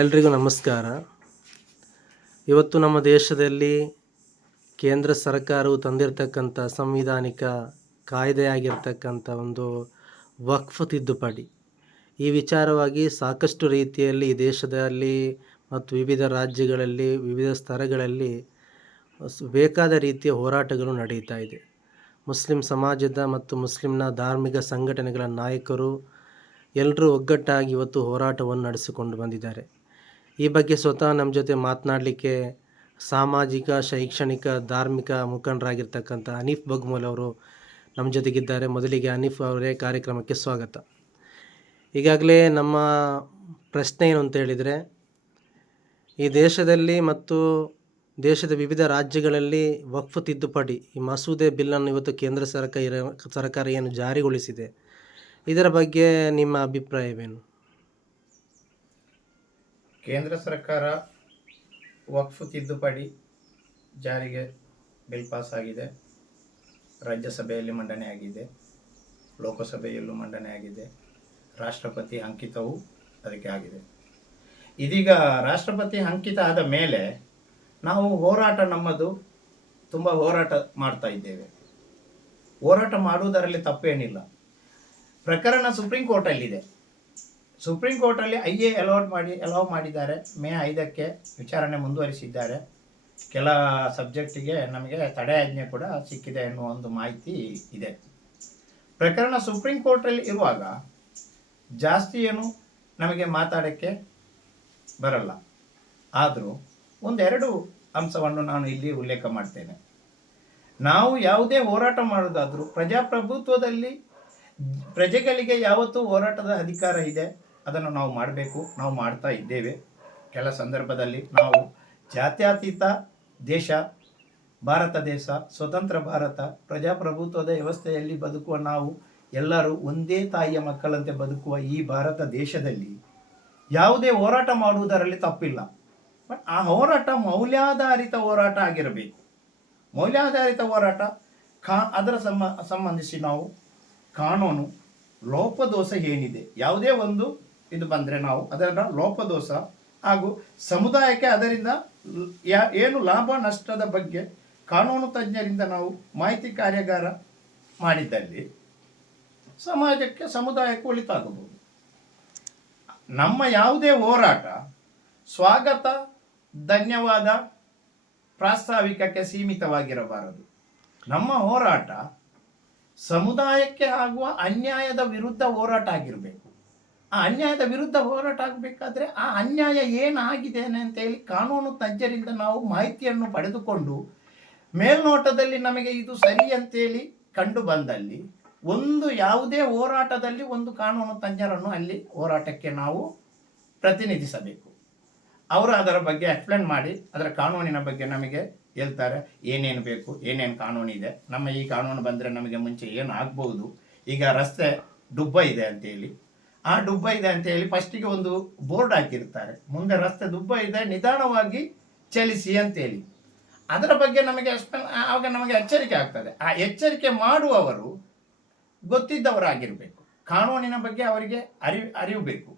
ಎಲ್ರಿಗೂ ನಮಸ್ಕಾರ. ಇವತ್ತು ನಮ್ಮ ದೇಶದಲ್ಲಿ ಕೇಂದ್ರ ಸರ್ಕಾರವು ತಂದಿರತಕ್ಕಂಥ ಸಂವಿಧಾನಿಕ ಕಾಯ್ದೆಯಾಗಿರ್ತಕ್ಕಂಥ ಒಂದು ವಕ್ಫ್ ತಿದ್ದುಪಡಿ, ಈ ವಿಚಾರವಾಗಿ ಸಾಕಷ್ಟು ರೀತಿಯಲ್ಲಿ ಈ ದೇಶದಲ್ಲಿ ಮತ್ತು ವಿವಿಧ ರಾಜ್ಯಗಳಲ್ಲಿ ವಿವಿಧ ಸ್ತರಗಳಲ್ಲಿ ಬೇಕಾದ ರೀತಿಯ ಹೋರಾಟಗಳು ನಡೀತಾ ಇದೆ. ಮುಸ್ಲಿಂ ಸಮಾಜದ ಮತ್ತು ಮುಸ್ಲಿಂನ ಧಾರ್ಮಿಕ ಸಂಘಟನೆಗಳ ನಾಯಕರು ಎಲ್ಲರೂ ಒಗ್ಗಟ್ಟಾಗಿ ಇವತ್ತು ಹೋರಾಟವನ್ನು ನಡೆಸಿಕೊಂಡು ಬಂದಿದ್ದಾರೆ. ಈ ಬಗ್ಗೆ ಸ್ವತಃ ನಮ್ಮ ಜೊತೆ ಮಾತನಾಡಲಿಕ್ಕೆ ಸಾಮಾಜಿಕ, ಶೈಕ್ಷಣಿಕ, ಧಾರ್ಮಿಕ ಮುಖಂಡರಾಗಿರ್ತಕ್ಕಂಥ ಹನೀಫ್ ಬಗ್ಮೂಲ್ ಅವರು ನಮ್ಮ ಜೊತೆಗಿದ್ದಾರೆ. ಮೊದಲಿಗೆ ಹನೀಫ್ ಅವರೇ, ಕಾರ್ಯಕ್ರಮಕ್ಕೆ ಸ್ವಾಗತ. ಈಗಾಗಲೇ ನಮ್ಮ ಪ್ರಶ್ನೆ ಏನು ಅಂತ ಹೇಳಿದರೆ, ಈ ದೇಶದಲ್ಲಿ ಮತ್ತು ದೇಶದ ವಿವಿಧ ರಾಜ್ಯಗಳಲ್ಲಿ ವಕ್ಫ್ ತಿದ್ದುಪಡಿ ಈ ಮಸೂದೆ ಬಿಲ್ಲನ್ನು ಇವತ್ತು ಕೇಂದ್ರ ಸರ್ಕಾರ ಏನು ಜಾರಿಗೊಳಿಸಿದೆ, ಇದರ ಬಗ್ಗೆ ನಿಮ್ಮ ಅಭಿಪ್ರಾಯವೇನು? ಕೇಂದ್ರ ಸರ್ಕಾರ ವಕ್ಫ್ ತಿದ್ದುಪಡಿ ಜಾರಿಗೆ ಬಿಲ್ ಪಾಸ್ ಆಗಿದೆ. ರಾಜ್ಯಸಭೆಯಲ್ಲಿ ಮಂಡನೆ ಆಗಿದೆ, ಲೋಕಸಭೆಯಲ್ಲೂ ಮಂಡನೆ ಆಗಿದೆ, ರಾಷ್ಟ್ರಪತಿ ಅಂಕಿತವೂ ಅದಕ್ಕೆ ಆಗಿದೆ. ಇದೀಗ ರಾಷ್ಟ್ರಪತಿ ಅಂಕಿತ ಆದ ಮೇಲೆ ನಾವು ನಮ್ಮದು ತುಂಬ ಹೋರಾಟ ಮಾಡ್ತಾ ಇದ್ದೇವೆ. ಹೋರಾಟ ಮಾಡುವುದರಲ್ಲಿ ತಪ್ಪೇನಿಲ್ಲ. ಪ್ರಕರಣ ಸುಪ್ರೀಂ ಕೋರ್ಟಲ್ಲಿದೆ. ಸುಪ್ರೀಂ ಕೋರ್ಟಲ್ಲಿ ಅಲೌ ಮಾಡಿದ್ದಾರೆ. ಮೇ 5ಕ್ಕೆ ವಿಚಾರಣೆ ಮುಂದುವರಿಸಿದ್ದಾರೆ. ಕೆಲ ಸಬ್ಜೆಕ್ಟಿಗೆ ನಮಗೆ ತಡೆಯಾಜ್ಞೆ ಕೂಡ ಸಿಕ್ಕಿದೆ ಎನ್ನುವ ಒಂದು ಮಾಹಿತಿ ಇದೆ. ಪ್ರಕರಣ ಸುಪ್ರೀಂ ಕೋರ್ಟಲ್ಲಿ ಇರುವಾಗ ಜಾಸ್ತಿ ಏನು ನಮಗೆ ಮಾತಾಡೋಕ್ಕೆ ಬರಲ್ಲ. ಆದರೂ ಒಂದೆರಡು ಅಂಶವನ್ನು ನಾನು ಇಲ್ಲಿ ಉಲ್ಲೇಖ ಮಾಡ್ತೇನೆ. ನಾವು ಯಾವುದೇ ಹೋರಾಟ ಮಾಡೋದಾದರೂ ಪ್ರಜಾಪ್ರಭುತ್ವದಲ್ಲಿ ಪ್ರಜೆಗಳಿಗೆ ಯಾವತ್ತೂ ಹೋರಾಟದ ಅಧಿಕಾರ ಇದೆ. ಅದನ್ನು ನಾವು ಮಾಡಬೇಕು, ನಾವು ಮಾಡ್ತಾ ಇದ್ದೇವೆ. ಕೆಲ ಸಂದರ್ಭದಲ್ಲಿ ನಾವು ಜಾತ್ಯತೀತ ದೇಶ, ಭಾರತ ದೇಶ, ಸ್ವತಂತ್ರ ಭಾರತ, ಪ್ರಜಾಪ್ರಭುತ್ವದ ವ್ಯವಸ್ಥೆಯಲ್ಲಿ ಬದುಕುವ ನಾವು ಎಲ್ಲರೂ ಒಂದೇ ತಾಯಿಯ ಮಕ್ಕಳಂತೆ ಬದುಕುವ ಈ ಭಾರತ ದೇಶದಲ್ಲಿ ಯಾವುದೇ ಹೋರಾಟ ಮಾಡುವುದರಲ್ಲಿ ತಪ್ಪಿಲ್ಲ. ಬಟ್ ಆ ಹೋರಾಟ ಮೌಲ್ಯಾಧಾರಿತ ಹೋರಾಟ ಆಗಿರಬೇಕು. ಮೌಲ್ಯಾಧಾರಿತ ಹೋರಾಟ ಅದರ ಸಂಬಂಧಿಸಿ ನಾವು ಕಾನೂನು ಲೋಪದೋಷ ಏನಿದೆ, ಯಾವುದೇ ಒಂದು ಇದು ಬಂದರೆ ನಾವು ಅದರ ಲೋಪದೋಷ ಹಾಗೂ ಸಮುದಾಯಕ್ಕೆ ಅದರಿಂದ ಏನು ಲಾಭ ನಷ್ಟದ ಬಗ್ಗೆ ಕಾನೂನು ತಜ್ಞರಿಂದ ನಾವು ಮಾಹಿತಿ ಕಾರ್ಯಾಗಾರ ಮಾಡಿದ್ದಲ್ಲಿ ಸಮಾಜಕ್ಕೆ, ಸಮುದಾಯಕ್ಕೆ ಒಳಿತಾಗಬಹುದು. ನಮ್ಮ ಯಾವುದೇ ಹೋರಾಟ ಸ್ವಾಗತ, ಧನ್ಯವಾದ, ಪ್ರಾಸ್ತಾವಿಕಕ್ಕೆ ಸೀಮಿತವಾಗಿರಬಾರದು. ನಮ್ಮ ಹೋರಾಟ ಸಮುದಾಯಕ್ಕೆ ಆಗುವ ಅನ್ಯಾಯದ ವಿರುದ್ಧ ಹೋರಾಟ ಆಗಿರಬೇಕು. ಆ ಅನ್ಯಾಯದ ವಿರುದ್ಧ ಹೋರಾಟ ಆಗಬೇಕಾದ್ರೆ ಆ ಅನ್ಯಾಯ ಏನಾಗಿದೆ ಅಂತ ಹೇಳಿ ಕಾನೂನು ತಜ್ಞರಿಂದ ನಾವು ಮಾಹಿತಿಯನ್ನು ಪಡೆದುಕೊಂಡು ಮೇಲ್ನೋಟದಲ್ಲಿ ನಮಗೆ ಇದು ಸರಿ ಅಂತೇಳಿ ಕಂಡು ಬಂದಲ್ಲಿ ಒಂದು ಯಾವುದೇ ಹೋರಾಟದಲ್ಲಿ ಒಂದು ಕಾನೂನು ತಜ್ಞರನ್ನು ಅಲ್ಲಿ ಹೋರಾಟಕ್ಕೆ ನಾವು ಪ್ರತಿನಿಧಿಸಬೇಕು. ಅವರು ಅದರ ಬಗ್ಗೆ ಎಕ್ಸ್ಪ್ಲೇನ್ ಮಾಡಿ ಅದರ ಕಾನೂನಿನ ಬಗ್ಗೆ ನಮಗೆ ಹೇಳ್ತಾರೆ. ಏನೇನು ಬೇಕು, ಏನೇನು ಕಾನೂನಿದೆ, ನಮ್ಮ ಈ ಕಾನೂನು ಬಂದರೆ ನಮಗೆ ಮುಂಚೆ ಏನು ಆಗ್ಬೋದು. ಈಗ ರಸ್ತೆ ಡುಬ್ಬ ಇದೆ ಅಂತೇಳಿ, ಆ ಡುಬ್ಬ ಇದೆ ಅಂತೇಳಿ ಫಸ್ಟಿಗೆ ಒಂದು ಬೋರ್ಡ್ ಹಾಕಿರ್ತಾರೆ, ಮುಂದೆ ರಸ್ತೆ ದುಬ್ಬ ಇದೆ, ನಿಧಾನವಾಗಿ ಚಲಿಸಿ ಅಂತೇಳಿ. ಅದರ ಬಗ್ಗೆ ನಮಗೆ ಆವಾಗ ನಮಗೆ ಎಚ್ಚರಿಕೆ ಆಗ್ತದೆ. ಆ ಎಚ್ಚರಿಕೆ ಮಾಡುವವರು ಗೊತ್ತಿದ್ದವರಾಗಿರಬೇಕು. ಕಾನೂನಿನ ಬಗ್ಗೆ ಅವರಿಗೆ ಅರಿವು ಬೇಕು.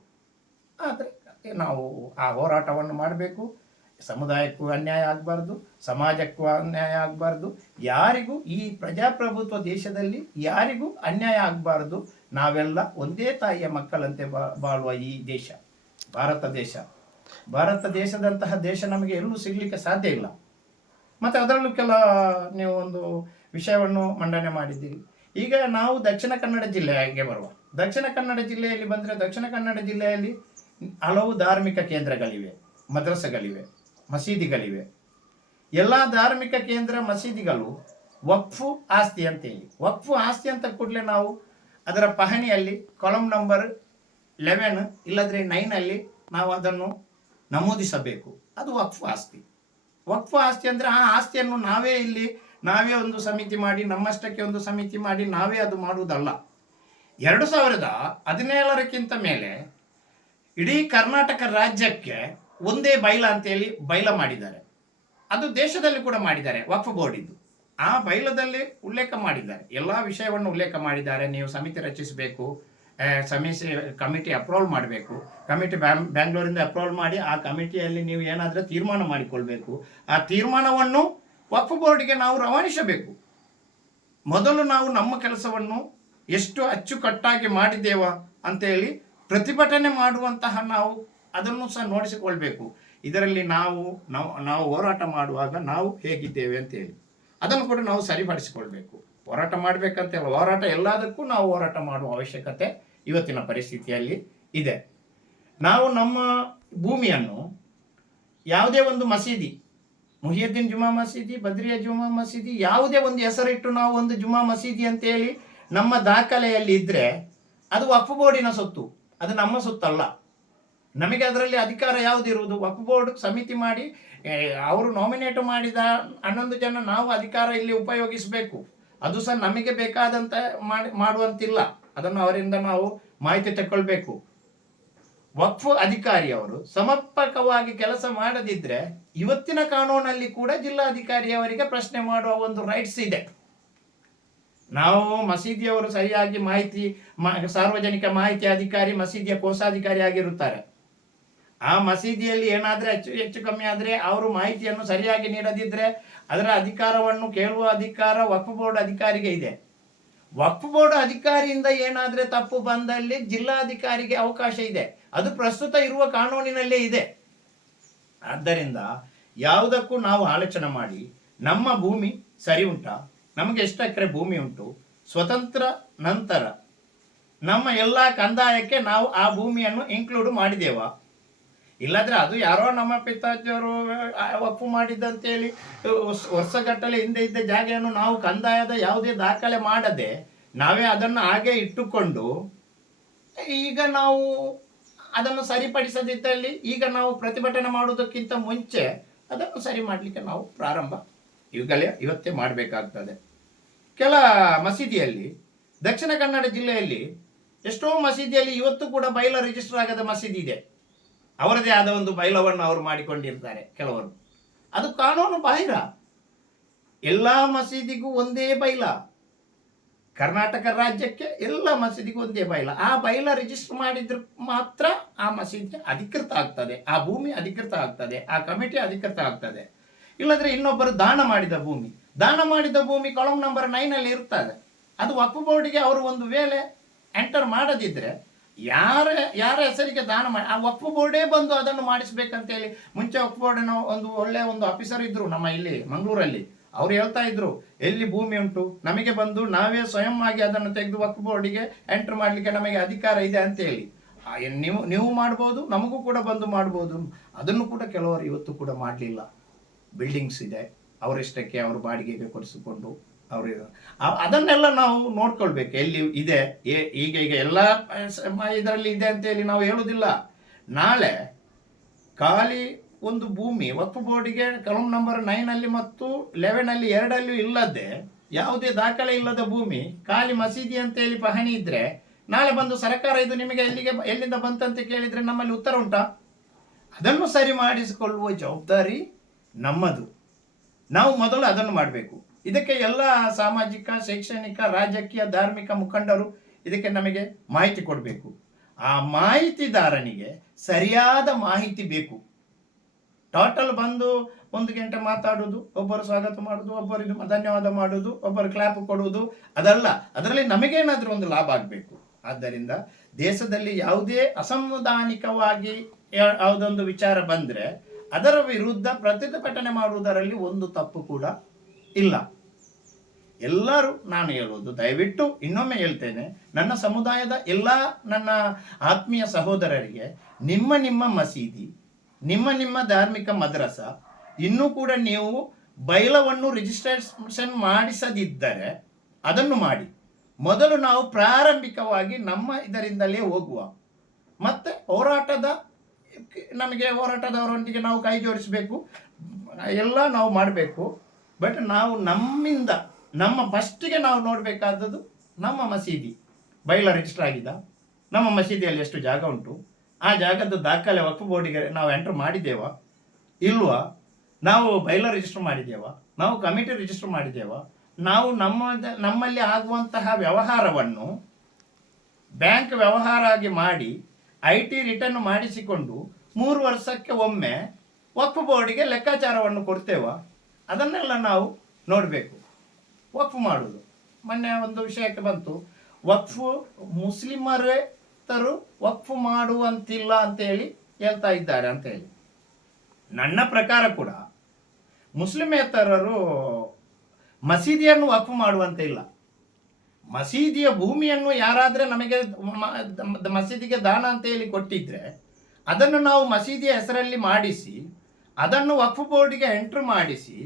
ಆದರೆ ನಾವು ಆ ಹೋರಾಟವನ್ನು ಮಾಡಬೇಕು. ಸಮುದಾಯಕ್ಕೂ ಅನ್ಯಾಯ ಆಗಬಾರ್ದು, ಸಮಾಜಕ್ಕೂ ಅನ್ಯಾಯ ಆಗಬಾರ್ದು, ಯಾರಿಗೂ ಈ ಪ್ರಜಾಪ್ರಭುತ್ವ ದೇಶದಲ್ಲಿ ಯಾರಿಗೂ ಅನ್ಯಾಯ ಆಗಬಾರ್ದು. ನಾವೆಲ್ಲ ಒಂದೇ ತಾಯಿಯ ಮಕ್ಕಳಂತೆ ಬಾಳುವ ಈ ದೇಶ ಭಾರತ ದೇಶದಂತಹ ದೇಶ ನಮಗೆ ಎಲ್ಲೂ ಸಿಗಲಿಕ್ಕೆ ಸಾಧ್ಯ ಇಲ್ಲ. ಮತ್ತು ಅದರಲ್ಲೂ ನೀವು ಒಂದು ವಿಷಯವನ್ನು ಮಂಡನೆ ಮಾಡಿದ್ದೀರಿ. ಈಗ ನಾವು ದಕ್ಷಿಣ ಕನ್ನಡ ಜಿಲ್ಲೆಗೆ ಬರುವ. ದಕ್ಷಿಣ ಕನ್ನಡ ಜಿಲ್ಲೆಯಲ್ಲಿ ಬಂದರೆ ದಕ್ಷಿಣ ಕನ್ನಡ ಜಿಲ್ಲೆಯಲ್ಲಿ ಹಲವು ಧಾರ್ಮಿಕ ಕೇಂದ್ರಗಳಿವೆ, ಮದ್ರಸೆಗಳಿವೆ, ಮಸೀದಿಗಳಿವೆ. ಎಲ್ಲ ಧಾರ್ಮಿಕ ಕೇಂದ್ರ ಮಸೀದಿಗಳು ವಕ್ಫು ಆಸ್ತಿ ಅಂತೇಳಿ, ವಕ್ಫು ಆಸ್ತಿ ಅಂತ ಕೂಡಲೇ ನಾವು ಅದರ ಪಹಣಿಯಲ್ಲಿ ಕಾಲಮ್ ನಂಬರ್ 11 ಇಲ್ಲದ್ರೆ 9 ನಾವು ಅದನ್ನು ನಮೂದಿಸಬೇಕು. ಅದು ವಕ್ಫು ಆಸ್ತಿ. ವಕ್ಫು ಆಸ್ತಿ ಅಂದರೆ ಆ ಆಸ್ತಿಯನ್ನು ನಾವೇ ಒಂದು ಸಮಿತಿ ಮಾಡಿ, ನಮ್ಮಷ್ಟಕ್ಕೆ ಒಂದು ಸಮಿತಿ ಮಾಡಿ ನಾವೇ ಅದು ಮಾಡುವುದಲ್ಲ. 2017ಕ್ಕಿಂತ ಮೇಲೆ ಇಡೀ ಕರ್ನಾಟಕ ರಾಜ್ಯಕ್ಕೆ ಒಂದೇ ಬೈಲ ಅಂತೇಳಿ ಬೈಲ ಮಾಡಿದ್ದಾರೆ. ಅದು ದೇಶದಲ್ಲಿ ಕೂಡ ಮಾಡಿದ್ದಾರೆ, ವಕ್ಫ್ ಬೋರ್ಡ್ ಇದ್ದು. ಆ ಬೈಲದಲ್ಲಿ ಉಲ್ಲೇಖ ಮಾಡಿದ್ದಾರೆ, ಎಲ್ಲ ವಿಷಯವನ್ನು ಉಲ್ಲೇಖ ಮಾಡಿದ್ದಾರೆ. ನೀವು ಸಮಿತಿ ರಚಿಸಬೇಕು, ಕಮಿಟಿ ಅಪ್ರೂವಲ್ ಮಾಡಬೇಕು. ಕಮಿಟಿ ಬ್ಯಾಂಗ್ಳೂರಿಂದ ಅಪ್ರೂವಲ್ ಮಾಡಿ ಆ ಕಮಿಟಿಯಲ್ಲಿ ನೀವು ಏನಾದರೂ ತೀರ್ಮಾನ ಮಾಡಿಕೊಳ್ಬೇಕು. ಆ ತೀರ್ಮಾನವನ್ನು ವಕ್ಫ್ ಬೋರ್ಡ್ಗೆ ನಾವು ರವಾನಿಸಬೇಕು. ಮೊದಲು ನಾವು ನಮ್ಮ ಕೆಲಸವನ್ನು ಎಷ್ಟು ಅಚ್ಚುಕಟ್ಟಾಗಿ ಮಾಡಿದ್ದೇವ ಅಂತೇಳಿ ಪ್ರತಿಭಟನೆ ಮಾಡುವಂತಹ ನಾವು ಅದನ್ನು ಸಹ ನೋಡಿಸಿಕೊಳ್ಬೇಕು. ಇದರಲ್ಲಿ ನಾವು ಹೋರಾಟ ಮಾಡುವಾಗ ನಾವು ಹೇಗಿದ್ದೇವೆ ಅಂತೇಳಿ ಅದನ್ನು ಕೂಡ ನಾವು ಸರಿಪಡಿಸಿಕೊಳ್ಬೇಕು. ಹೋರಾಟ ಮಾಡಬೇಕಂತೆಲ್ಲ, ಹೋರಾಟ ಎಲ್ಲದಕ್ಕೂ ನಾವು ಹೋರಾಟ ಮಾಡುವ ಅವಶ್ಯಕತೆ ಇವತ್ತಿನ ಪರಿಸ್ಥಿತಿಯಲ್ಲಿ ಇದೆ. ನಾವು ನಮ್ಮ ಭೂಮಿಯನ್ನು ಯಾವುದೇ ಒಂದು ಮಸೀದಿ, ಮುಹಿಯುದ್ದೀನ್ ಜುಮಾ ಮಸೀದಿ, ಬದ್ರಿಯಾ ಜುಮಾ ಮಸೀದಿ, ಯಾವುದೇ ಒಂದು ಹೆಸರಿಟ್ಟು ನಾವು ಒಂದು ಜುಮಾ ಮಸೀದಿ ಅಂತೇಳಿ ನಮ್ಮ ದಾಖಲೆಯಲ್ಲಿ ಇದ್ದರೆ ಅದು ವಕ್ಫ್ ಬೋರ್ಡಿನ ಸೊತ್ತು, ಅದು ನಮ್ಮ ಸೊತ್ತಲ್ಲ. ನಮಗೆ ಅದರಲ್ಲಿ ಅಧಿಕಾರ ಯಾವುದಿರುವುದು? ವಕ್ಫ್ ಬೋರ್ಡ್ ಸಮಿತಿ ಮಾಡಿ ಅವರು ನಾಮಿನೇಟ್ ಮಾಡಿದ 11 ಜನ ನಾವು ಅಧಿಕಾರ ಇಲ್ಲಿ ಉಪಯೋಗಿಸಬೇಕು. ಅದು ಸಹ ನಮಗೆ ಬೇಕಾದಂತ ಮಾಡುವಂತಿಲ್ಲ. ಅದನ್ನು ಅವರಿಂದ ನಾವು ಮಾಹಿತಿ ತಗೊಳ್ಬೇಕು. ವಕ್ಫ್ ಅಧಿಕಾರಿಯವರು ಸಮರ್ಪಕವಾಗಿ ಕೆಲಸ ಮಾಡದಿದ್ರೆ ಇವತ್ತಿನ ಕಾನೂನಲ್ಲಿ ಕೂಡ ಜಿಲ್ಲಾಧಿಕಾರಿಯವರಿಗೆ ಪ್ರಶ್ನೆ ಮಾಡುವ ಒಂದು ರೈಟ್ಸ್ ಇದೆ. ನಾವು ಮಸೀದಿಯವರು ಸರಿಯಾಗಿ ಸಾರ್ವಜನಿಕ ಮಾಹಿತಿ ಅಧಿಕಾರಿ, ಮಸೀದಿಯ ಕೋಶಾಧಿಕಾರಿ ಆಗಿರುತ್ತಾರೆ. ಆ ಮಸೀದಿಯಲ್ಲಿ ಏನಾದರೆ ಹೆಚ್ಚು ಕಮ್ಮಿ ಆದರೆ ಅವರು ಮಾಹಿತಿಯನ್ನು ಸರಿಯಾಗಿ ನೀಡದಿದ್ರೆ ಅದರ ಅಧಿಕಾರವನ್ನು ಕೇಳುವ ಅಧಿಕಾರ ವಕ್ಫ್ ಬೋರ್ಡ್ ಅಧಿಕಾರಿಗೆ ಇದೆ. ವಕ್ಫ್ ಬೋರ್ಡ್ ಅಧಿಕಾರಿಯಿಂದ ಏನಾದರೆ ತಪ್ಪು ಬಂದಲ್ಲಿ ಜಿಲ್ಲಾಧಿಕಾರಿಗೆ ಅವಕಾಶ ಇದೆ. ಅದು ಪ್ರಸ್ತುತ ಇರುವ ಕಾನೂನಿನಲ್ಲೇ ಇದೆ. ಆದ್ದರಿಂದ ಯಾವುದಕ್ಕೂ ನಾವು ಆಲೋಚನೆ ಮಾಡಿ ನಮ್ಮ ಭೂಮಿ ಸರಿ ಉಂಟಾ, ನಮಗೆ ಎಷ್ಟು ಎಕರೆ ಭೂಮಿ ಉಂಟು, ಸ್ವತಂತ್ರ ನಂತರ ನಮ್ಮ ಎಲ್ಲ ಕಂದಾಯಕ್ಕೆ ನಾವು ಆ ಭೂಮಿಯನ್ನು ಇನ್ಕ್ಲೂಡ್ ಮಾಡಿದ್ದೇವಾ? ಇಲ್ಲಾಂದ್ರೆ ಅದು ಯಾರೋ ನಮ್ಮ ಪಿತಾಜಿಯವರು ವಕ್ಫ್ ಮಾಡಿದ್ದಂತೇಳಿ ವರ್ಷಗಟ್ಟಲೆ ಹಿಂದೆ ಇದ್ದ ಜಾಗೆಯನ್ನು ನಾವು ಕಂದಾಯದ ಯಾವುದೇ ದಾಖಲೆ ಮಾಡದೆ ನಾವೇ ಅದನ್ನು ಹಾಗೆ ಇಟ್ಟುಕೊಂಡು ಈಗ ನಾವು ಅದನ್ನು ಸರಿಪಡಿಸದಿದ್ದಲ್ಲಿ ಈಗ ನಾವು ಪ್ರತಿಭಟನೆ ಮಾಡುವುದಕ್ಕಿಂತ ಮುಂಚೆ ಅದನ್ನು ಸರಿ ಮಾಡಲಿಕ್ಕೆ ನಾವು ಪ್ರಾರಂಭ ಇವತ್ತೇ ಮಾಡಬೇಕಾಗ್ತದೆ. ಕೆಲ ಮಸೀದಿಯಲ್ಲಿ, ದಕ್ಷಿಣ ಕನ್ನಡ ಜಿಲ್ಲೆಯಲ್ಲಿ ಎಷ್ಟೋ ಮಸೀದಿಯಲ್ಲಿ ಇವತ್ತು ಕೂಡ ಬೈಲ ರಿಜಿಸ್ಟರ್ ಆಗದ ಮಸೀದಿ ಇದೆ. ಅವರದೇ ಆದ ಒಂದು ಬೈಲವನ್ನು ಅವರು ಮಾಡಿಕೊಂಡಿರ್ತಾರೆ ಕೆಲವರು. ಅದು ಕಾನೂನು ಬಾಹಿರ. ಎಲ್ಲ ಮಸೀದಿಗೂ ಒಂದೇ ಬೈಲ, ಕರ್ನಾಟಕ ರಾಜ್ಯಕ್ಕೆ ಎಲ್ಲ ಮಸೀದಿಗೂ ಒಂದೇ ಬೈಲ. ಆ ಬೈಲ ರಿಜಿಸ್ಟರ್ ಮಾಡಿದ್ರೆ ಮಾತ್ರ ಆ ಮಸೀದಿ ಅಧಿಕೃತ ಆಗ್ತದೆ, ಆ ಭೂಮಿ ಅಧಿಕೃತ ಆಗ್ತದೆ, ಆ ಕಮಿಟಿ ಅಧಿಕೃತ ಆಗ್ತದೆ. ಇಲ್ಲದ್ರೆ ಇನ್ನೊಬ್ಬರು ದಾನ ಮಾಡಿದ ಭೂಮಿ ಕಾಲಮ್ ನಂಬರ್ 9 ಇರ್ತದೆ. ಅದು ವಕ್ಫ್ ಬೋರ್ಡಿಗೆ ಅವರು ಒಂದು ವೇಳೆ ಎಂಟರ್ ಮಾಡದಿದ್ರೆ ಯಾರ ಹೆಸರಿಗೆ ದಾನ ಮಾಡಿ ಆ ವಕ್ಫ್ ಬೋರ್ಡೇ ಬಂದು ಅದನ್ನು ಮಾಡಿಸ್ಬೇಕಂತೇಳಿ ಮುಂಚೆ ವಕ್ಫ್ ಬೋರ್ಡಿನ ಒಂದು ಆಫೀಸರ್ ಇದ್ರು ನಮ್ಮ ಇಲ್ಲಿ ಮಂಗಳೂರಲ್ಲಿ. ಅವ್ರು ಹೇಳ್ತಾ ಇದ್ರು, ಎಲ್ಲಿ ಭೂಮಿ ಉಂಟು ನಮಗೆ ಬಂದು ನಾವೇ ಸ್ವಯಂ ಆಗಿ ಅದನ್ನು ತೆಗೆದು ವಕ್ಫ್ ಬೋರ್ಡಿಗೆ ಎಂಟರ್ ಮಾಡಲಿಕ್ಕೆ ನಮಗೆ ಅಧಿಕಾರ ಇದೆ ಅಂತೇಳಿ. ನೀವು ಮಾಡ್ಬೋದು, ನಮಗೂ ಕೂಡ ಬಂದು ಮಾಡ್ಬೋದು. ಅದನ್ನು ಕೂಡ ಕೆಲವರು ಇವತ್ತು ಕೂಡ ಮಾಡಲಿಲ್ಲ. ಬಿಲ್ಡಿಂಗ್ಸ್ ಇದೆ, ಅವರಿಷ್ಟಕ್ಕೆ ಅವರು ಬಾಡಿಗೆಗೆ ಕೊಡಿಸಿಕೊಂಡು ಅವರು ಅದನ್ನೆಲ್ಲ ನಾವು ನೋಡ್ಕೊಳ್ಬೇಕು. ಎಲ್ಲಿ ಇದೆ ಈಗ ಎಲ್ಲ ಇದರಲ್ಲಿ ಇದೆ ಅಂತೇಳಿ ನಾವು ಹೇಳುವುದಿಲ್ಲ. ನಾಳೆ ಖಾಲಿ ಒಂದು ಭೂಮಿ ವಕ್ಫ್ ಬೋರ್ಡಿಗೆ ಕಾಲಮ್ ನಂಬರ್ 9 ಮತ್ತು 11 ಎರಡಲ್ಲೂ ಇಲ್ಲದೆ ಯಾವುದೇ ದಾಖಲೆ ಇಲ್ಲದ ಭೂಮಿ ಖಾಲಿ ಮಸೀದಿ ಅಂತೇಳಿ ಪಹಣಿ ಇದ್ರೆ ನಾಳೆ ಬಂದು ಸರ್ಕಾರ ಇದು ನಿಮಗೆ ಎಲ್ಲಿಂದ ಬಂತಂತ ಕೇಳಿದ್ರೆ ನಮ್ಮಲ್ಲಿ ಉತ್ತರ ಉಂಟಾ? ಅದನ್ನು ಸರಿ ಮಾಡಿಸಿಕೊಳ್ಳುವ ಜವಾಬ್ದಾರಿ ನಮ್ಮದು. ನಾವು ಮೊದಲು ಅದನ್ನು ಮಾಡಬೇಕು. ಇದಕ್ಕೆ ಎಲ್ಲ ಸಾಮಾಜಿಕ, ಶೈಕ್ಷಣಿಕ, ರಾಜಕೀಯ, ಧಾರ್ಮಿಕ ಮುಖಂಡರು ಇದಕ್ಕೆ ನಮಗೆ ಮಾಹಿತಿ ಕೊಡಬೇಕು. ಆ ಮಾಹಿತಿದಾರನಿಗೆ ಸರಿಯಾದ ಮಾಹಿತಿ ಬೇಕು. ಟೋಟಲ್ ಬಂದು 1 ಗಂಟೆ ಮಾತಾಡುವುದು, ಒಬ್ಬರು ಸ್ವಾಗತ ಮಾಡುವುದು, ಒಬ್ಬರಿಗೆ ಧನ್ಯವಾದ ಮಾಡುವುದು, ಒಬ್ಬರು ಕ್ಲಾಪ್ ಕೊಡುವುದು ಅದಲ್ಲ. ಅದರಲ್ಲಿ ನಮಗೇನಾದರೂ ಒಂದು ಲಾಭ ಆಗಬೇಕು. ಆದ್ದರಿಂದ ದೇಶದಲ್ಲಿ ಯಾವುದೇ ಅಸಂವಿಧಾನಿಕವಾಗಿ ಯಾವುದೊಂದು ವಿಚಾರ ಬಂದರೆ ಅದರ ವಿರುದ್ಧ ಪ್ರತಿಭಟನೆ ಮಾಡುವುದರಲ್ಲಿ ಒಂದು ತಪ್ಪು ಕೂಡ ಇಲ್ಲ. ಎಲ್ಲರೂ, ನಾನು ಹೇಳುವುದು ದಯವಿಟ್ಟು ಇನ್ನೊಮ್ಮೆ ಹೇಳ್ತೇನೆ, ನನ್ನ ಸಮುದಾಯದ ಎಲ್ಲ ನನ್ನ ಆತ್ಮೀಯ ಸಹೋದರರಿಗೆ, ನಿಮ್ಮ ಮಸೀದಿ, ನಿಮ್ಮ ಧಾರ್ಮಿಕ ಮದ್ರಸ ಇನ್ನೂ ಕೂಡ ನೀವು ಬೈಲವನ್ನು ರಿಜಿಸ್ಟ್ರೇಷನ್ ಮಾಡಿಸದಿದ್ದರೆ ಅದನ್ನು ಮಾಡಿ. ಮೊದಲು ನಾವು ಪ್ರಾರಂಭಿಕವಾಗಿ ನಮ್ಮ ಇದರಿಂದಲೇ ಹೋಗುವ. ಮತ್ತೆ ಹೋರಾಟದವರೊಂದಿಗೆ ನಾವು ಕೈ ಜೋಡಿಸಬೇಕು, ಎಲ್ಲ ನಾವು ಮಾಡಬೇಕು. ಬಟ್ ನಾವು ನಮ್ಮ ಫಸ್ಟಿಗೆ ನಾವು ನೋಡಬೇಕಾದದ್ದು ನಮ್ಮ ಮಸೀದಿ ಬೈಲ ರಿಜಿಸ್ಟರ್ ಆಗಿದೆ, ನಮ್ಮ ಮಸೀದಿಯಲ್ಲಿ ಎಷ್ಟು ಜಾಗ ಉಂಟು, ಆ ಜಾಗದ ದಾಖಲೆ ವಕ್ಫ್ ಬೋರ್ಡಿಗೆ ನಾವು ಎಂಟರ್ ಮಾಡಿದ್ದೇವಾ ಇಲ್ವಾ, ನಾವು ಬೈಲ ರಿಜಿಸ್ಟರ್ ಮಾಡಿದ್ದೇವಾ, ನಾವು ಕಮಿಟಿ ರಿಜಿಸ್ಟರ್ ಮಾಡಿದ್ದೇವಾ, ನಾವು ನಮ್ಮಲ್ಲಿ ಆಗುವಂತಹ ವ್ಯವಹಾರವನ್ನು ಬ್ಯಾಂಕ್ ವ್ಯವಹಾರ ಆಗಿ ಮಾಡಿ IT ರಿಟರ್ನ್ ಮಾಡಿಸಿಕೊಂಡು 3 ವರ್ಷಕ್ಕೆ ಒಮ್ಮೆ ವಕ್ಫ್ ಬೋರ್ಡಿಗೆ ಲೆಕ್ಕಾಚಾರವನ್ನು ಕೊಡ್ತೇವ? ಅದನ್ನೆಲ್ಲ ನಾವು ನೋಡಬೇಕು. ವಕ್ಫ್ ಮಾಡುವುದು, ಮೊನ್ನೆ ಒಂದು ವಿಷಯಕ್ಕೆ ಬಂತು, ವಕ್ಫ್ ಮುಸ್ಲಿಮರೇತರು ವಕ್ಫ್ ಮಾಡುವಂತಿಲ್ಲ ಅಂತೇಳಿ ಹೇಳ್ತಾ ಇದ್ದಾರೆ ಅಂತೇಳಿ. ನನ್ನ ಪ್ರಕಾರ ಕೂಡ ಮುಸ್ಲಿಮೇತರರು ಮಸೀದಿಯನ್ನು ವಕ್ಫ್ ಮಾಡುವಂತೆ ಇಲ್ಲ. ಮಸೀದಿಯ ಭೂಮಿಯನ್ನು ಯಾರಾದರೆ ನಮಗೆ ಮಸೀದಿಗೆ ದಾನ ಅಂತ ಹೇಳಿ ಕೊಟ್ಟಿದ್ರೆ ಅದನ್ನು ನಾವು ಮಸೀದಿಯ ಹೆಸರಲ್ಲಿ ಮಾಡಿಸಿ ಅದನ್ನು ವಕ್ಫ್ ಬೋರ್ಡಿಗೆ ಎಂಟ್ರ್ ಮಾಡಿಸಿ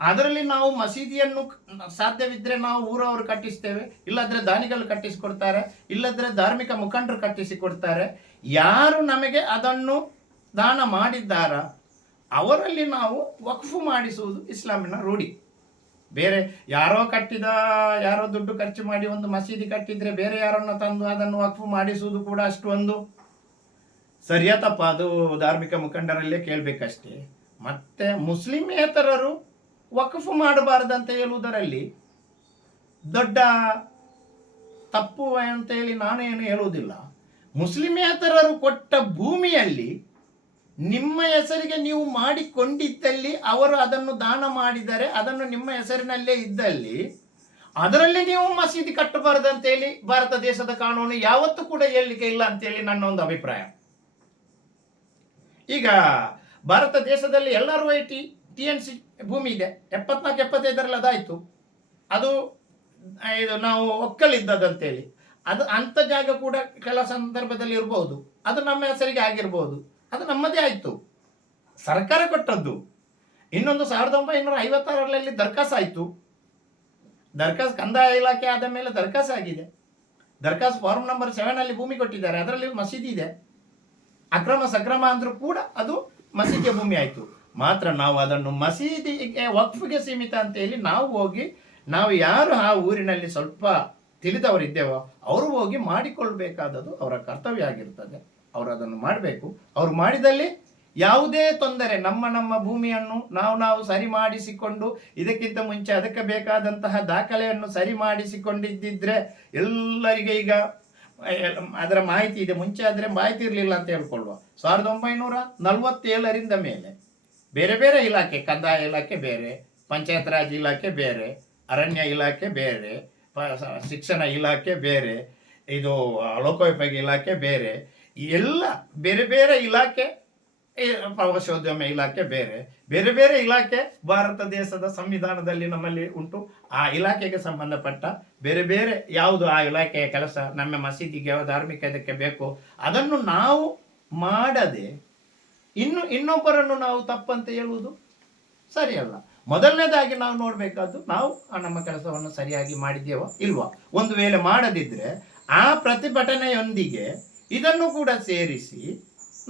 ಅದರಲ್ಲಿ ನಾವು ಮಸೀದಿಯನ್ನು ಸಾಧ್ಯವಿದ್ದರೆ ನಾವು ಊರವರು ಕಟ್ಟಿಸ್ತೇವೆ, ಇಲ್ಲದ್ರೆ ದಾನಿಗಳು ಕಟ್ಟಿಸಿಕೊಡ್ತಾರೆ, ಇಲ್ಲದ್ರೆ ಧಾರ್ಮಿಕ ಮುಖಂಡರು ಕಟ್ಟಿಸಿಕೊಡ್ತಾರೆ. ಯಾರು ನಮಗೆ ಅದನ್ನು ದಾನ ಮಾಡಿದ್ದಾರ ಅವರಲ್ಲಿ ನಾವು ವಕ್ಫ್ ಮಾಡಿಸುವುದು ಇಸ್ಲಾಮಿನ ರೂಢಿ. ಬೇರೆ ಯಾರೋ ಕಟ್ಟಿದ, ಯಾರೋ ದುಡ್ಡು ಖರ್ಚು ಮಾಡಿ ಒಂದು ಮಸೀದಿ ಕಟ್ಟಿದ್ರೆ ಬೇರೆ ಯಾರನ್ನು ತಂದು ಅದನ್ನು ವಕ್ಫ್ ಮಾಡಿಸುವುದು ಕೂಡ ಅಷ್ಟು ಒಂದು ಸರಿಯಾ ತಪ್ಪ? ಅದು ಧಾರ್ಮಿಕ ಮುಖಂಡರಲ್ಲೇ ಕೇಳಬೇಕಷ್ಟೇ. ಮತ್ತೆ ಮುಸ್ಲಿಮೇತರರು ವಕ್ಫ್ ಮಾಡಬಾರದಂತ ಹೇಳುವುದರಲ್ಲಿ ದೊಡ್ಡ ತಪ್ಪು ಅಂತ ಹೇಳಿ ನಾನು ಏನು ಹೇಳುವುದಿಲ್ಲ. ಮುಸ್ಲಿಮೇತರರು ಕೊಟ್ಟ ಭೂಮಿಯಲ್ಲಿ ನಿಮ್ಮ ಹೆಸರಿಗೆ ನೀವು ಮಾಡಿಕೊಂಡಿದ್ದಲ್ಲಿ ಅವರು ಅದನ್ನು ದಾನ ಮಾಡಿದರೆ ಅದನ್ನು ನಿಮ್ಮ ಹೆಸರಿನಲ್ಲೇ ಇದ್ದಲ್ಲಿ ಅದರಲ್ಲಿ ನೀವು ಮಸೀದಿ ಕಟ್ಟಬಾರದಂತೇಳಿ ಭಾರತ ದೇಶದ ಕಾನೂನು ಯಾವತ್ತೂ ಕೂಡ ಹೇಳಲಿಕ್ಕೆ ಇಲ್ಲ ಅಂತೇಳಿ ನನ್ನ ಒಂದು ಅಭಿಪ್ರಾಯ. ಈಗ ಭಾರತ ದೇಶದಲ್ಲಿ ಎಲ್ಲರೂ TNC ಭೂಮಿ ಇದೆ, 74-75ರಲ್ಲಿ ಅದಾಯಿತು. ಅದು ಇದು ನಾವು ಒಕ್ಕಲಿದ್ದದಂತೇಳಿ ಅದು ಅಂಥ ಜಾಗ ಕೂಡ ಕೆಲ ಸಂದರ್ಭದಲ್ಲಿ ಇರ್ಬೋದು, ಅದು ನಮ್ಮ ಹೆಸರಿಗೆ ಆಗಿರ್ಬೋದು, ಅದು ನಮ್ಮದೇ ಆಯಿತು, ಸರ್ಕಾರ ಕೊಟ್ಟದ್ದು. ಇನ್ನೊಂದು 1956ರಲ್ಲಿ ದರ್ಖಾಸ್ ಆಯಿತು. ದರ್ಖಾಸ್ ಕಂದಾಯ ಇಲಾಖೆ ಆದ ಮೇಲೆ ದರ್ಖಾಸ್ ಆಗಿದೆ. ದರ್ಖಾಸ್ ಫಾರ್ಮ್ ನಂಬರ್ 7 ಭೂಮಿ ಕೊಟ್ಟಿದ್ದಾರೆ, ಅದರಲ್ಲಿ ಮಸೀದಿ ಇದೆ. ಅಕ್ರಮ ಸಕ್ರಮ ಅಂದರೂ ಕೂಡ ಅದು ಮಸೀದಿಯ ಭೂಮಿ ಆಯಿತು. ಮಾತ್ರ ನಾವು ಅದನ್ನು ಮಸೀದಿಗೆ ವಕ್ಫ್ಗೆ ಸೀಮಿತ ಅಂತೇಳಿ ನಾವು ಹೋಗಿ ನಾವು ಯಾರು ಆ ಊರಿನಲ್ಲಿ ಸ್ವಲ್ಪ ತಿಳಿದವರಿದ್ದೇವೋ ಅವರು ಹೋಗಿ ಮಾಡಿಕೊಳ್ಬೇಕಾದದ್ದು ಅವರ ಕರ್ತವ್ಯ ಆಗಿರ್ತದೆ. ಅವರು ಅದನ್ನು ಮಾಡಬೇಕು. ಅವರು ಮಾಡಿದಲ್ಲಿ ಯಾವುದೇ ತೊಂದರೆ, ನಮ್ಮ ಭೂಮಿಯನ್ನು ನಾವು ಸರಿ ಮಾಡಿಸಿಕೊಂಡು ಇದಕ್ಕಿಂತ ಮುಂಚೆ ಅದಕ್ಕೆ ಬೇಕಾದಂತಹ ದಾಖಲೆಯನ್ನು ಸರಿ ಮಾಡಿಸಿಕೊಂಡಿದ್ದಿದ್ರೆ ಎಲ್ಲರಿಗೆ ಈಗ ಅದರ ಮಾಹಿತಿ ಇದೆ. ಮುಂಚೆ ಆದರೆ ಮಾಹಿತಿ ಇರಲಿಲ್ಲ ಅಂತ ಹೇಳ್ಕೊಳ್ಳುವ. 1947ರಿಂದ ಮೇಲೆ ಬೇರೆ ಬೇರೆ ಇಲಾಖೆ, ಕಂದಾಯ ಇಲಾಖೆ ಬೇರೆ, ಪಂಚಾಯತ್ ರಾಜ್ ಇಲಾಖೆ ಬೇರೆ, ಅರಣ್ಯ ಇಲಾಖೆ ಬೇರೆ, ಶಿಕ್ಷಣ ಇಲಾಖೆ ಬೇರೆ, ಇದು ಲೋಕೋಪಯೋಗಿ ಇಲಾಖೆ ಬೇರೆ, ಎಲ್ಲ ಬೇರೆ ಬೇರೆ ಇಲಾಖೆ, ಪ್ರವಾಸೋದ್ಯಮ ಇಲಾಖೆ ಬೇರೆ, ಬೇರೆ ಬೇರೆ ಇಲಾಖೆ ಭಾರತ ದೇಶದ ಸಂವಿಧಾನದಲ್ಲಿ ನಮ್ಮಲ್ಲಿ ಉಂಟು. ಆ ಇಲಾಖೆಗೆ ಸಂಬಂಧಪಟ್ಟ ಬೇರೆ ಬೇರೆ ಯಾವುದು ಆ ಇಲಾಖೆಯ ಕೆಲಸ, ನಮ್ಮ ಮಸೀದಿಗೆ ಯಾವ ಧಾರ್ಮಿಕ ಇದಕ್ಕೆ ಬೇಕು ಅದನ್ನು ನಾವು ಮಾಡದೆ ಇನ್ನೊಬ್ಬರನ್ನು ನಾವು ತಪ್ಪಂತ ಹೇಳುವುದು ಸರಿಯಲ್ಲ. ಮೊದಲನೇದಾಗಿ ನಾವು ನೋಡಬೇಕಾದ್ದು ನಾವು ನಮ್ಮ ಕೆಲಸವನ್ನು ಸರಿಯಾಗಿ ಮಾಡಿದ್ದೇವೋ ಇಲ್ವಾ. ಒಂದು ವೇಳೆ ಮಾಡದಿದ್ದರೆ ಆ ಪ್ರತಿಭಟನೆಯೊಂದಿಗೆ ಇದನ್ನು ಕೂಡ ಸೇರಿಸಿ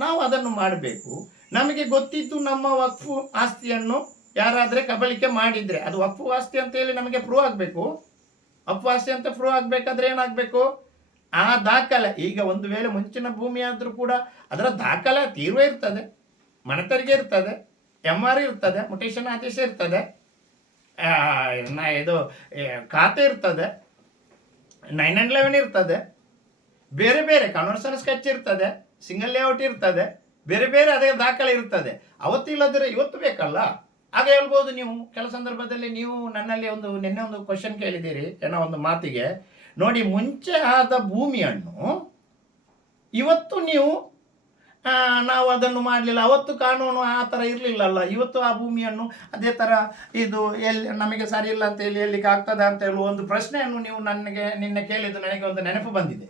ನಾವು ಅದನ್ನು ಮಾಡಬೇಕು. ನಮಗೆ ಗೊತ್ತಿದ್ದು ನಮ್ಮ ವಕ್ಫ್ ಆಸ್ತಿಯನ್ನು ಯಾರಾದರೆ ಕಬಳಿಕೆ ಮಾಡಿದರೆ ಅದು ವಕ್ಫ್ ಆಸ್ತಿ ಅಂತ ಹೇಳಿ ನಮಗೆ ಪ್ರೂವ್ ಆಗಬೇಕು. ವಕ್ಫ್ ಆಸ್ತಿ ಅಂತ ಪ್ರೂವ್ ಆಗಬೇಕಾದ್ರೆ ಏನಾಗಬೇಕು, ಆ ದಾಖಲೆ. ಈಗ ಒಂದು ವೇಳೆ ಮುಂಚಿನ ಭೂಮಿ ಆದರೂ ಕೂಡ ಅದರ ದಾಖಲೆ ತೀರ್ವೇ ಇರ್ತದೆ, ಮನೆತರಿಗೆ ಇರ್ತದೆ, MR ಇರ್ತದೆ, ಮುಟೇಶನ್ ಆದೇಶ ಇರ್ತದೆ, ಇದು ಖಾತೆ ಇರ್ತದೆ, 911 ಇರ್ತದೆ, ಬೇರೆ ಬೇರೆ ಕನ್ವರ್ಷನ್ ಸ್ಕೆಚ್ ಇರ್ತದೆ, ಸಿಂಗಲ್ ಲೇಔಟ್ ಇರ್ತದೆ, ಬೇರೆ ಬೇರೆ ಅದೇ ದಾಖಲೆ ಇರ್ತದೆ. ಅವತ್ತು ಇಲ್ಲದ್ರೆ ಇವತ್ತು ಬೇಕಲ್ಲ. ಆಗ ಹೇಳ್ಬೋದು ನೀವು. ಕೆಲ ಸಂದರ್ಭದಲ್ಲಿ ನೀವು ನನ್ನಲ್ಲಿ ನಿನ್ನೆ ಒಂದು ಕ್ವಶನ್ ಕೇಳಿದ್ದೀರಿ ಏನೋ ಒಂದು ಮಾತಿಗೆ. ನೋಡಿ, ಮುಂಚೆ ಆದ ಭೂಮಿಯನ್ನು ಇವತ್ತು ನೀವು ನಾವು ಅದನ್ನು ಮಾಡಲಿಲ್ಲ, ಅವತ್ತು ಕಾನೂನು ಆ ಥರ ಇರಲಿಲ್ಲಲ್ಲ, ಇವತ್ತು ಆ ಭೂಮಿಯನ್ನು ಅದೇ ಥರ ಇದು ಎಲ್ಲಿ ನಮಗೆ ಸರಿ ಇಲ್ಲ ಅಂತ ಹೇಳಿ ಹೇಳಲಿಕ್ಕೆ ಆಗ್ತದೆ ಅಂತ ಹೇಳುವ ಒಂದು ಪ್ರಶ್ನೆಯನ್ನು ನೀವು ನಿನ್ನೆ ಕೇಳಿದ್ದು ನನಗೆ ಒಂದು ನೆನಪು ಬಂದಿದೆ.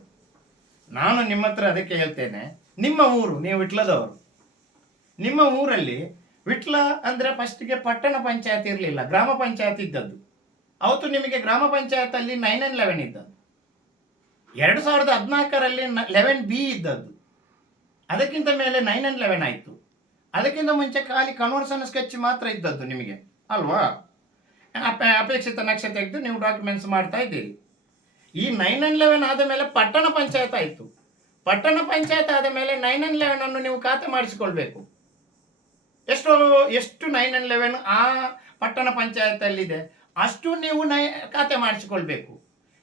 ನಾನು ನಿಮ್ಮ ಹತ್ರ ಅದಕ್ಕೆ ಹೇಳ್ತೇನೆ, ನಿಮ್ಮ ಊರು, ನೀವು ವಿಟ್ಲದವರು, ನಿಮ್ಮ ಊರಲ್ಲಿ ವಿಟ್ಲ ಅಂದರೆ ಫಸ್ಟಿಗೆ ಪಟ್ಟಣ ಪಂಚಾಯತ್ ಇರಲಿಲ್ಲ, ಗ್ರಾಮ ಪಂಚಾಯತ್ ಇದ್ದದ್ದು. ಅವತ್ತು ನಿಮಗೆ ಗ್ರಾಮ ಪಂಚಾಯತಲ್ಲಿ 911 ಇದ್ದದ್ದು. 2014ರಲ್ಲಿ 11B ಇದ್ದದ್ದು. ಅದಕ್ಕಿಂತ ಮೇಲೆ 911 ಆಯಿತು. ಅದಕ್ಕಿಂತ ಮುಂಚೆ ಖಾಲಿ ಕನ್ವರ್ಷನ್ ಸ್ಕೆಚ್ ಮಾತ್ರ ಇದ್ದದ್ದು ನಿಮಗೆ ಅಲ್ವಾ. ಅಪೇಕ್ಷಿತ ನಕ್ಷೆ ತೆಗೆದು ನೀವು ಡಾಕ್ಯುಮೆಂಟ್ಸ್ ಮಾಡ್ತಾ ಇದ್ದೀರಿ. ಈ 911 ಆದ ಮೇಲೆ ಪಟ್ಟಣ ಪಂಚಾಯತ್ ಆಯಿತು. ಪಟ್ಟಣ ಪಂಚಾಯತ್ ಆದ ಮೇಲೆ 911 ಅನ್ನು ನೀವು ಖಾತೆ ಮಾಡಿಸಿಕೊಳ್ಬೇಕು. ಎಷ್ಟು 911 ಆ ಪಟ್ಟಣ ಪಂಚಾಯತಲ್ಲಿದೆ ಅಷ್ಟು ನೀವು ಖಾತೆ ಮಾಡಿಸಿಕೊಳ್ಬೇಕು.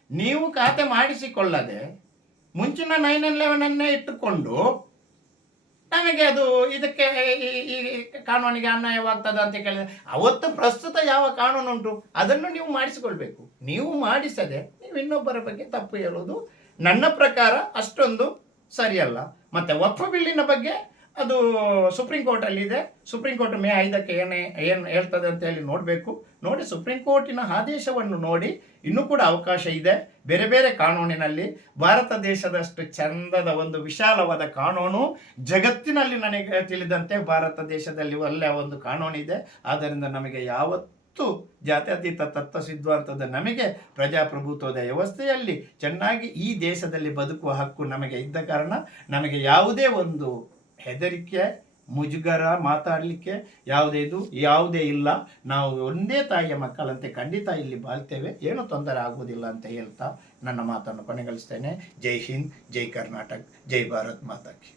ನೀವು ಖಾತೆ ಮಾಡಿಸಿಕೊಳ್ಳದೆ ಮುಂಚಿನ 9/11 ಇಟ್ಟುಕೊಂಡು ನಮಗೆ ಅದು ಇದಕ್ಕೆ ಈ ಕಾನೂನಿಗೆ ಅನ್ಯಾಯವಾಗ್ತದೆ ಅಂತ ಕೇಳಿದ್ರೆ, ಅವತ್ತು ಪ್ರಸ್ತುತ ಯಾವ ಕಾನೂನು ಉಂಟು ಅದನ್ನು ನೀವು ಮಾಡಿಸಿಕೊಳ್ಬೇಕು. ನೀವು ಮಾಡಿಸದೆ ನೀವು ಇನ್ನೊಬ್ಬರ ಬಗ್ಗೆ ತಪ್ಪು ಹೇಳೋದು ನನ್ನ ಪ್ರಕಾರ ಅಷ್ಟೊಂದು ಸರಿಯಲ್ಲ. ಮತ್ತು ವಕ್ಫ್ ಬಿಲ್ಲಿನ ಬಗ್ಗೆ ಅದು ಸುಪ್ರೀಂ ಕೋರ್ಟಲ್ಲಿದೆ. ಸುಪ್ರೀಂ ಕೋರ್ಟ್ ಮೇ 5ಕ್ಕೆ ಏನು ಹೇಳ್ತದೆ ಅಂತ ಹೇಳಿ ನೋಡಬೇಕು. ನೋಡಿ ಸುಪ್ರೀಂ ಕೋರ್ಟಿನ ಆದೇಶವನ್ನು ನೋಡಿ ಇನ್ನೂ ಕೂಡ ಅವಕಾಶ ಇದೆ. ಬೇರೆ ಬೇರೆ ಕಾನೂನಿನಲ್ಲಿ ಭಾರತ ದೇಶದಷ್ಟು ಚಂದದ ಒಂದು ವಿಶಾಲವಾದ ಕಾನೂನು ಜಗತ್ತಿನಲ್ಲಿ ನನಗೆ ತಿಳಿದಂತೆ ಭಾರತ ದೇಶದಲ್ಲಿ ಒಳ್ಳೆಯ ಒಂದು ಕಾನೂನಿದೆ. ಆದ್ದರಿಂದ ನಮಗೆ ಯಾವತ್ತೂ ಜಾತ್ಯತೀತ ತತ್ವ ಸಿದ್ಧಾಂತದ ನಮಗೆ ಪ್ರಜಾಪ್ರಭುತ್ವದ ವ್ಯವಸ್ಥೆಯಲ್ಲಿ ಚೆನ್ನಾಗಿ ಈ ದೇಶದಲ್ಲಿ ಬದುಕುವ ಹಕ್ಕು ನಮಗೆ ಇದ್ದ ಕಾರಣ ನಮಗೆ ಯಾವುದೇ ಒಂದು ಹೆದರಿಕೆ ಮುಜುಗರ ಮಾತಾಡಲಿಕ್ಕೆ ಯಾವುದೇ ಇಲ್ಲ. ನಾವು ಒಂದೇ ತಾಯಿಯ ಮಕ್ಕಳಂತೆ ಖಂಡಿತ ಇಲ್ಲಿ ಬಾಳ್ತೇವೆ, ಏನು ತೊಂದರೆ ಆಗುವುದಿಲ್ಲ ಅಂತ ಹೇಳ್ತಾ ನನ್ನ ಮಾತನ್ನು ಕೊನೆಗೊಳಿಸ್ತೇನೆ. ಜೈ ಹಿಂದ್, ಜೈ ಕರ್ನಾಟಕ, ಜೈ ಭಾರತ್ ಮಾತಾ ಕಿ.